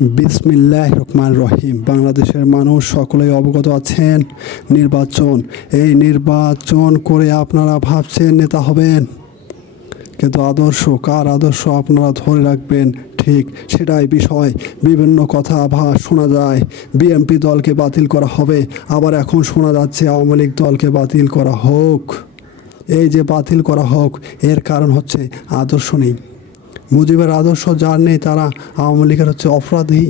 বিসমিল্লাহির রহমানির রহিম। বাংলাদেশের মানুষ সকলেই অবগত আছেন, এই নির্বাচন করে আপনারা ভাবছেন নেতা হবেন, কিন্তু কার আদর্শ আপনারা ধরে রাখবেন ঠিক সেটাই বিষয়। বিভিন্ন কথা আভাস শোনা যায়, বিএনপি দলকে বাতিল করা হবে, আবার এখন শোনা যাচ্ছে আওয়ামী লীগ দলকে বাতিল করা হোক। এই যে বাতিল করা হোক, এর কারণ হচ্ছে আদর্শ নেই। মুজিবের আদর্শ যার নেই তারা আওয়ামী লীগের অপরাধী।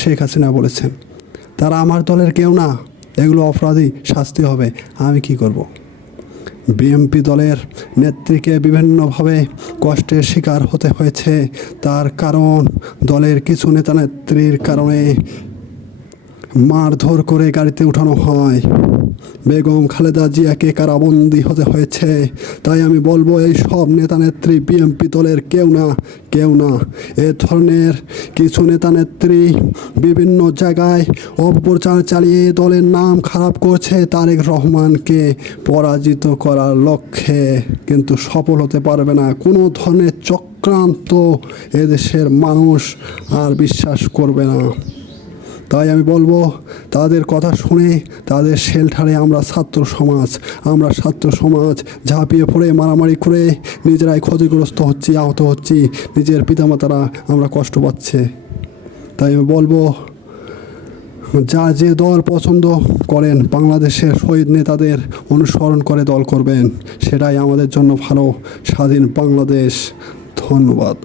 শেখ হাসিনা বলেছেন তারা আমার দলের কেউ না, এগুলো অপরাধী, শাস্তি হবে। আমি কি করব? বিএনপি দলের নেত্রীকে বিভিন্নভাবে কষ্টের শিকার হতে হয়েছে। তার কারণ দলের কিছু নেতা নেত্রীর কারণে মারধর করে গাড়িতে উঠানো হয়। বেগম খালেদা জিয়াকে কারাবন্দী হতে হয়েছে। তাই আমি বলবো এই সব নেতানেত্রী বিএনপি দলের কেউ না। এ ধরনের কিছু নেতানেত্রী বিভিন্ন জায়গায় অপপ্রচার চালিয়ে দলের নাম খারাপ করছে তারেক রহমানকে পরাজিত করার লক্ষ্যে, কিন্তু সফল হতে পারবে না। কোনো ধরনের চক্রান্ত এদেশের মানুষ আর বিশ্বাস করবে না। তাই আমি বলবো তাদের কথা শুনে তাদের শেল্টারে আমরা ছাত্র সমাজ ঝাঁপিয়ে পড়ে মারামারি করে নিজেরাই ক্ষতিগ্রস্ত হচ্ছি, আহত হচ্ছি, নিজের পিতামাতারা আমরা কষ্ট পাচ্ছে। তাই আমি বলবো যে দল পছন্দ করেন, বাংলাদেশের শহীদ নেতাদের অনুসরণ করে দল করবেন, সেটাই আমাদের জন্য ভালো। স্বাধীন বাংলাদেশ। ধন্যবাদ।